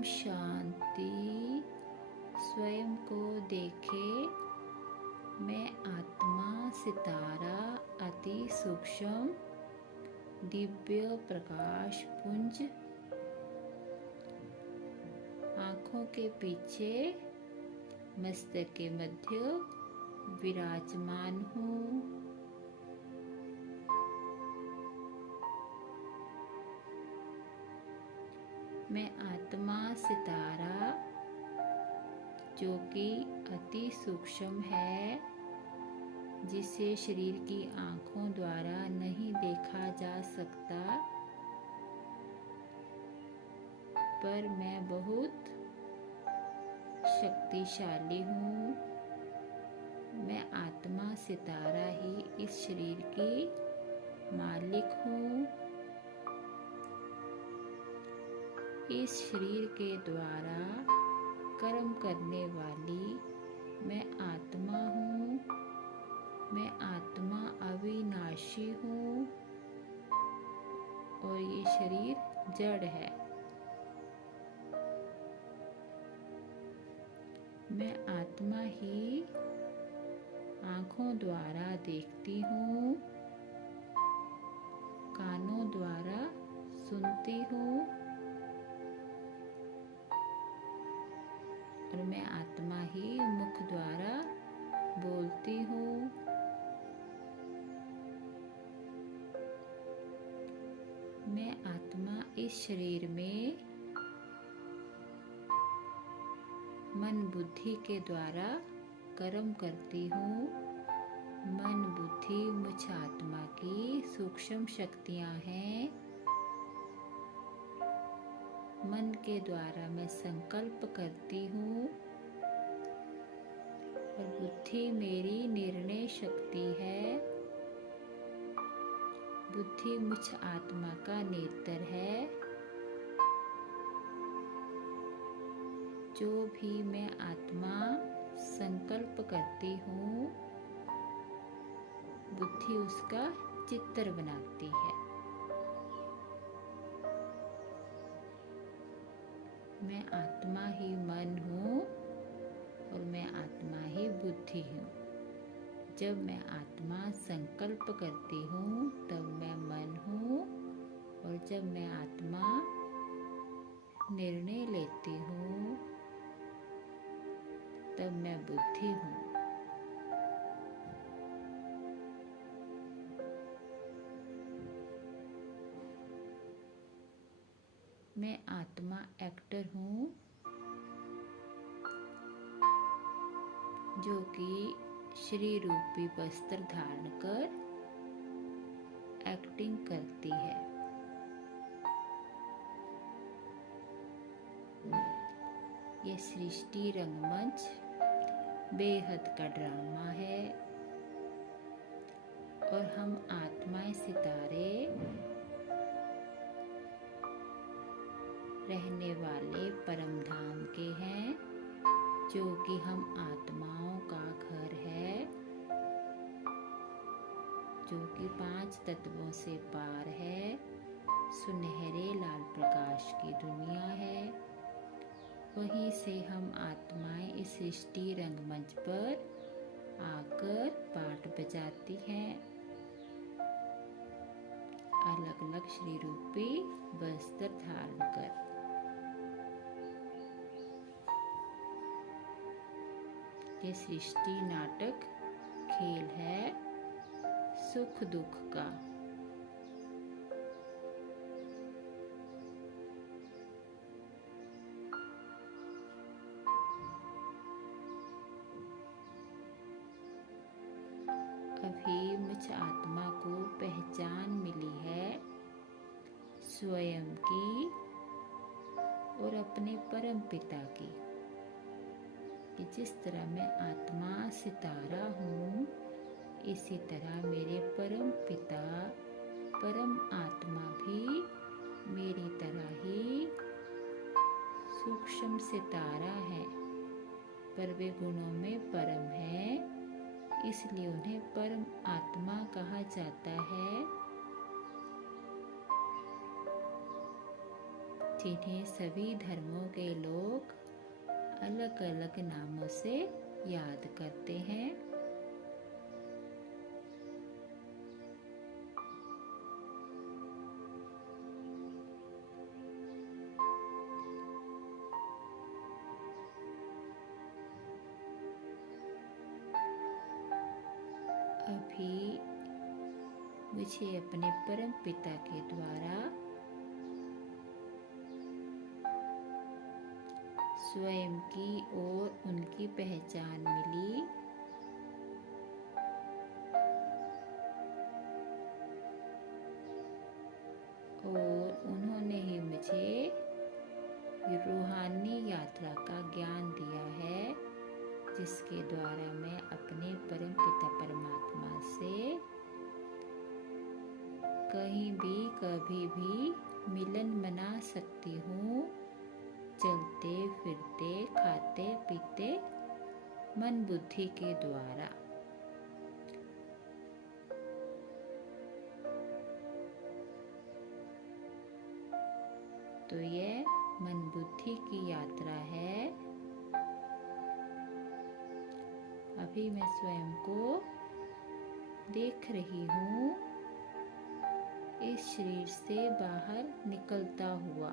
ओम शांति। स्वयं को देखे, मैं आत्मा सितारा अति सूक्ष्म दिव्य प्रकाश पुंज, आँखों के पीछे मस्तक के मध्य विराजमान हूँ। मैं आत्मा सितारा जो कि अति सूक्ष्म है, जिसे शरीर की आँखों द्वारा नहीं देखा जा सकता, पर मैं बहुत शक्तिशाली हूँ। मैं आत्मा सितारा ही इस शरीर की मालिक हूँ। इस शरीर के द्वारा कर्म करने वाली मैं आत्मा हूँ। मैं आत्मा अविनाशी हूँ और ये शरीर जड़ है। मैं आत्मा ही आँखों द्वारा देखती हूँ, कानों द्वारा सुनती हूँ और मैं आत्मा ही मुख द्वारा बोलती हूँ। मैं आत्मा इस शरीर में मन बुद्धि के द्वारा कर्म करती हूँ। मन बुद्धि मुझ आत्मा की सूक्ष्म शक्तियाँ हैं। मन के द्वारा मैं संकल्प करती हूँ और बुद्धि मेरी निर्णय शक्ति है। बुद्धि मुझ आत्मा का नेत्र है। जो भी मैं आत्मा संकल्प करती हूँ, बुद्धि उसका चित्र बनाती है। मैं आत्मा ही मन हूँ और मैं आत्मा ही बुद्धि हूँ। जब मैं आत्मा संकल्प करती हूँ तब मैं मन हूँ और जब मैं आत्मा निर्णय लेती हूँ तब मैं बुद्धि हूँ। मैं आत्मा एक्टर हूँ जो कि शरीर रूपी वस्त्र धारण कर एक्टिंग करती है। यह सृष्टि रंगमंच बेहद का ड्रामा है और हम आत्माएं सितारे रहने वाले परम धाम के हैं, जो कि हम आत्माओं का घर है, जो कि 5 तत्वों से पार है। सुनहरे लाल प्रकाश की दुनिया है। वहीं से हम आत्माएं इस सृष्टि रंगमंच पर आकर पाठ बजाती हैं, अलग अलग शरीर रूपी वस्त्र धारण कर। ये सृष्टि नाटक खेल है सुख दुख का। अभी मुझ आत्मा को पहचान मिली है स्वयं की और अपने परम पिता की, कि जिस तरह मैं आत्मा सितारा हूँ, इसी तरह मेरे परम पिता परम आत्मा भी मेरी तरह ही सूक्ष्म सितारा है, पर वे गुणों में परम है, इसलिए उन्हें परम आत्मा कहा जाता है। जिन्हें सभी धर्मों के लोग अलग अलग नामों से याद करते हैं। अभी मुझे अपने परम पिता के द्वारा स्वयं की और उनकी पहचान मिली। और उन्होंने ही मुझे रूहानी यात्रा का ज्ञान दिया है, जिसके द्वारा मैं अपने परम पिता परमात्मा से कहीं भी कभी भी मिलन मना सकती हूँ, चलते फिरते खाते पीते मन बुद्धि के द्वारा। तो यह मन बुद्धि की यात्रा है। अभी मैं स्वयं को देख रही हूँ इस शरीर से बाहर निकलता हुआ।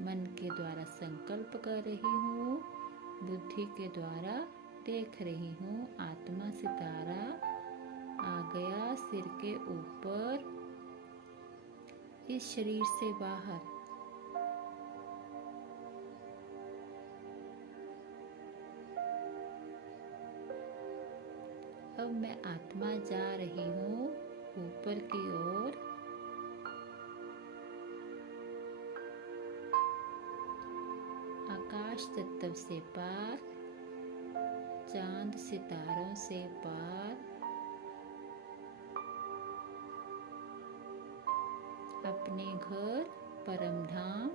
मन के द्वारा संकल्प कर रही हूँ, बुद्धि के द्वारा देख रही हूँ। आत्मा सितारा आ गया सिर के ऊपर, इस शरीर से बाहर। अब मैं आत्मा जा रही हूँ ऊपर की ओर। आकाश तत्व से पार, चांद सितारों से पार, अपने घर परम धाम,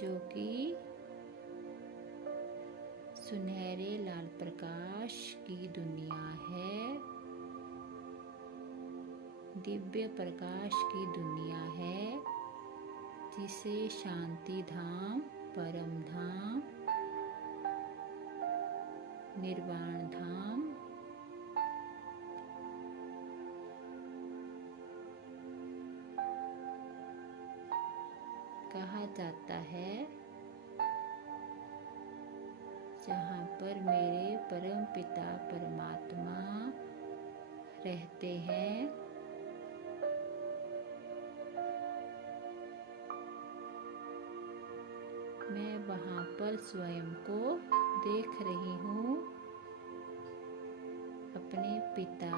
जो कि सुनहरे लाल प्रकाश की दुनिया है, दिव्य प्रकाश की दुनिया है, जिसे शांति धाम, परम धाम, निर्वाण धाम कहा जाता है, जहाँ पर मेरे परम पिता परमात्मा रहते हैं। मैं वहाँ पर स्वयं को देख रही हूँ, अपने पिता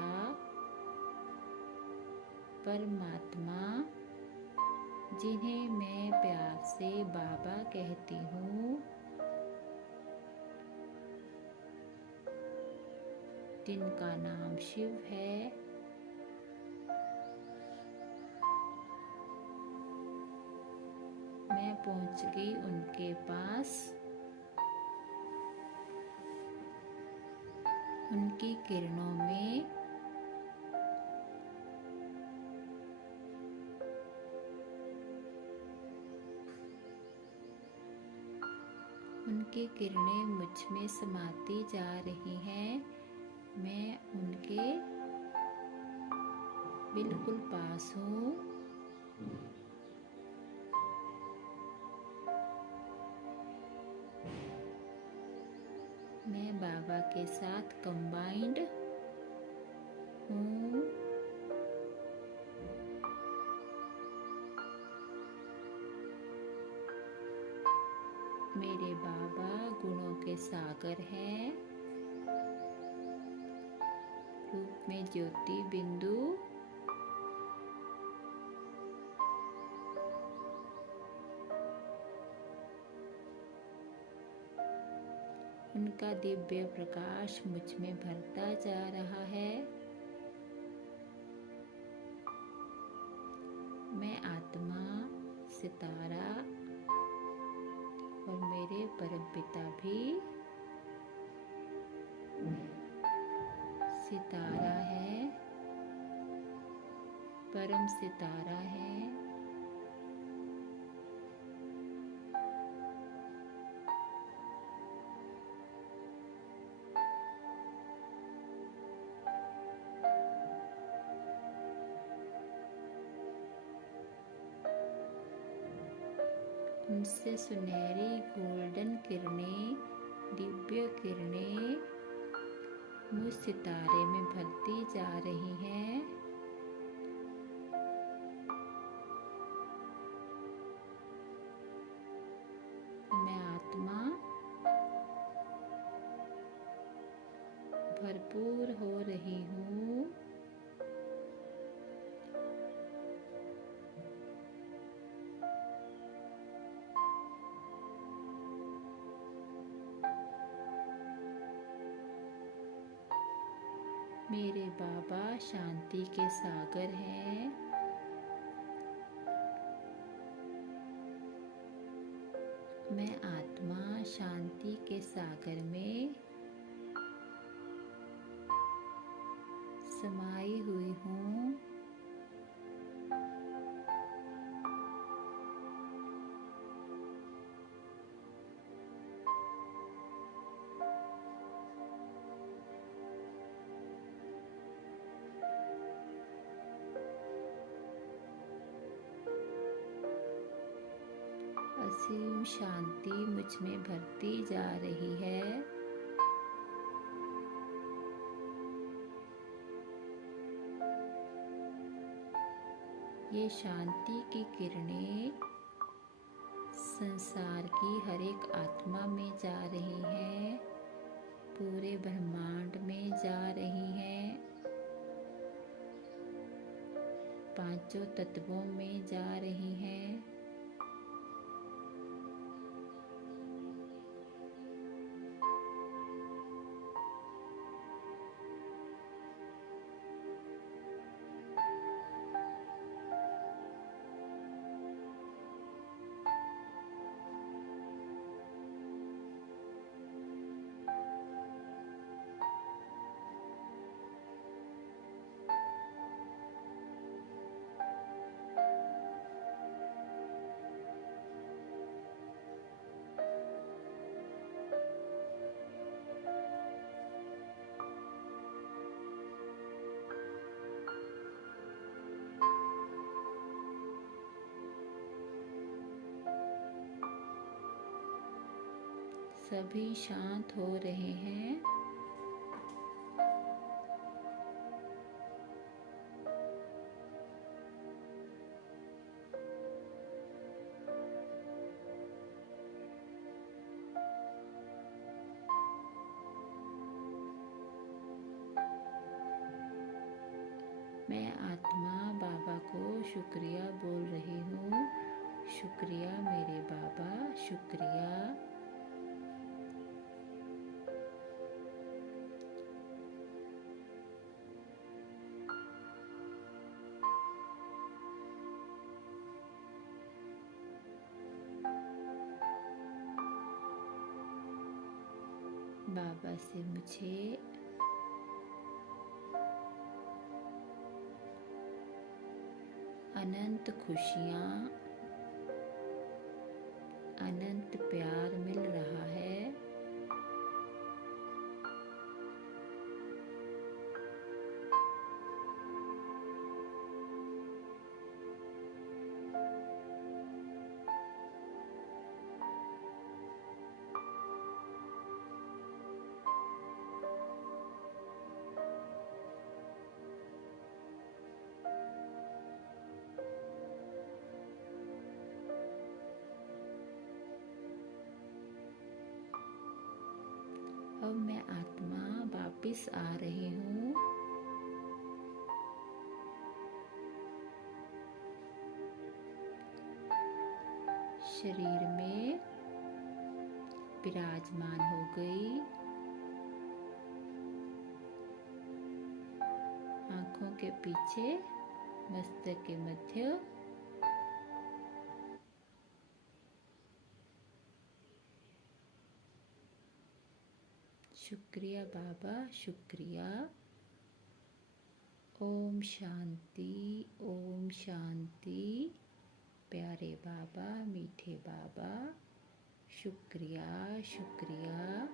परमात्मा, जिन्हें मैं प्यार से बाबा कहती हूँ, जिनका नाम शिव है। मैं पहुंच गई उनके पास। उनकी किरणों में उनकी किरणें मुझ में समाती जा रही हैं। मैं उनके बिल्कुल पास हूँ। मैं बाबा के साथ कंबाइंड हूँ। मेरे बाबा गुणों के सागर हैं, रूप में ज्योति बिंदु। उनका दिव्य प्रकाश मुझ में भरता जा रहा है। मैं आत्मा, सितारा और मेरे परमपिता भी सितारा है, परम सितारा है। उनसे सुनहरी गोल्डन किरणें, दिव्य किरणें मुझ सितारे में भरती जा रही हैं। मैं आत्मा भरपूर हो रही हूँ। मेरे बाबा शांति के सागर हैं। मैं आत्मा शांति के सागर में समाई हुई हूँ। असीम शांति मुझ में भरती जा रही है। ये शांति की किरणें संसार की हर एक आत्मा में जा रही हैं, पूरे ब्रह्मांड में जा रही हैं, पांचों तत्वों में जा रही हैं। सभी शांत हो रहे हैं। मैं आत्मा बाबा को शुक्रिया बोल रही हूँ। शुक्रिया मेरे बाबा, शुक्रिया। बाबा से मुझे अनंत खुशियाँ, अनंत प्यार मिल रहा है। अब मैं आत्मा वापिस आ रही हूँ। शरीर में विराजमान हो गई। आँखों के पीछे मस्तक के मध्य शुक्रिया बाबा, शुक्रिया। ओम शांति, ओम शांति। प्यारे बाबा, मीठे बाबा, शुक्रिया शुक्रिया।